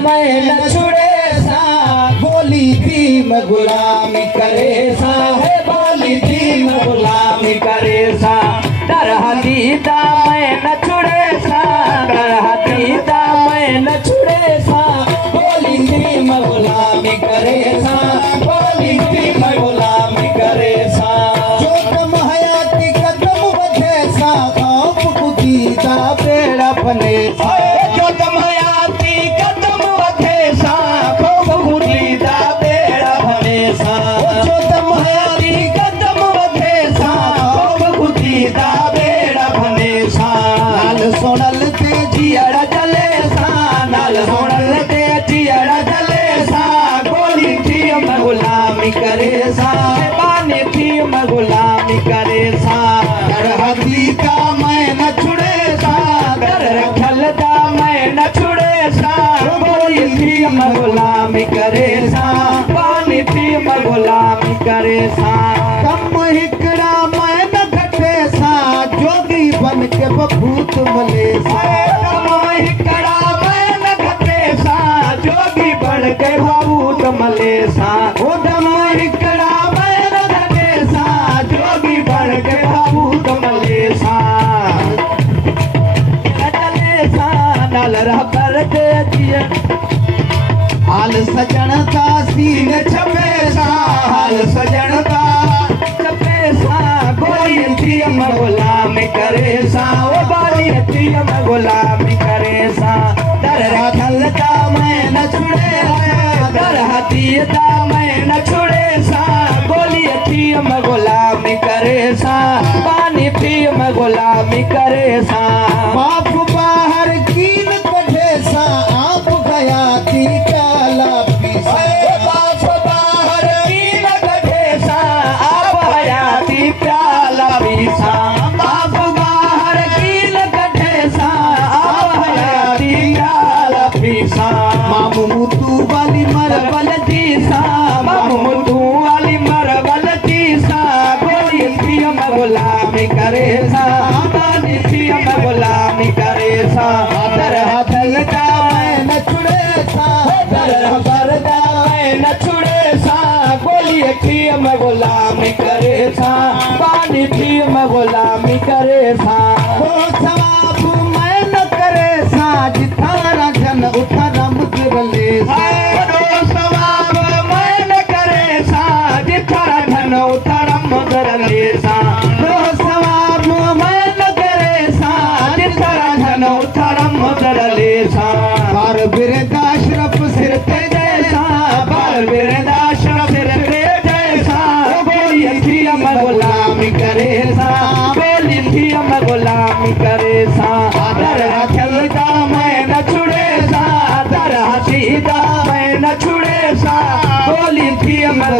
मैं न छुड़े सा बोली थी मैं गुलामी करे सा है बोली थी मैं गुलामी करे सा तरह दीदा मैं न छुड़े सा तरह दीदा मैं न छुड़े सा बोली थी मैं गुलामी करे सा बोली थी मैं गुलामी करे सा जो तुम हयाती कदम बजे सा खौफ कुदीदा बेड़ा बने सा जो तुम हयाती कदम बजे सा खौफ कुदीदा बेड़ा बने सा जो तुम हयाती कदम बजे सा खौफ कुदीदा बेड़ा बने सा नाल सोनल ते जियड़ा जले सा नाल सोनल ते जियड़ा जले सा गोली थी मैं गुलामी करे सा बानी थी मैं गुलामी करे सा कर हदी का मैं न छुड़े सा कर रखल का मैं न छुड़े सा गोली थी मैं गुलामी करे सा बानी थी मैं गुलामी करे सा कम हिकड़ा मैं न घटे सा जोगी बन के बभूत मले सा कम हिकड़ा मैं न घटे सा जोगी बन के बभूत मले सा ओ दम हिकड़ा मैं न घटे सा जोगी बन के बभूत मले सा चले सा नल रबर दे दिए हाल सजन का सीन छपे सा हाल सजन का छपे सा गोली थी मैं गुलामी करे सा ओ बाली थी मैं गुलामी करे सा दर रखल का मैं न छुड़े दर हतीदा मैं न छुड़े सा गोली थी मैं गुलामी करे सा पानी थी मैं गुलामी करे सा बाप बाहर कीन कढ़े सा आप गया थी काला पीसा बाप बाहर कीन कढ़े सा आप गया थी प्याला पीसा बाप बाहर कीन कढ़े सा आप गया थी प्याला पीसा मामू मुतू वाली मरबल जी सा मामू मुतू वाली मरबल जी सा गोली थी मैं गुलामी करे सा बानी थी मैं गुलामी करे सा तरह दलदा मैं न छुड़े सा तरह बरदा मैं न छुड़े सा गोली थी मैं गुलामी करे सा बानी थी मैं गुलामी करे सा वो सवाब मैं न करे सा जिथारा जन उठारा मुजरले सा वो सवाब मैं न करे सा जिथारा जन उठारा मुजरले सा वो सवाब मैं न करे सा जिथारा जन उठारा मुजरले सा बार बिरदाशरफ सिर पे जैसा बार बिरदाशरफ सिर पे जैसा बोली थी मैं गुलामी करे सा बोली थी मैं गुलामी करे सा दर रखलदा मैं न छुड़े सा दर हसीदा मैं न छुड़े सा बोली थी मैं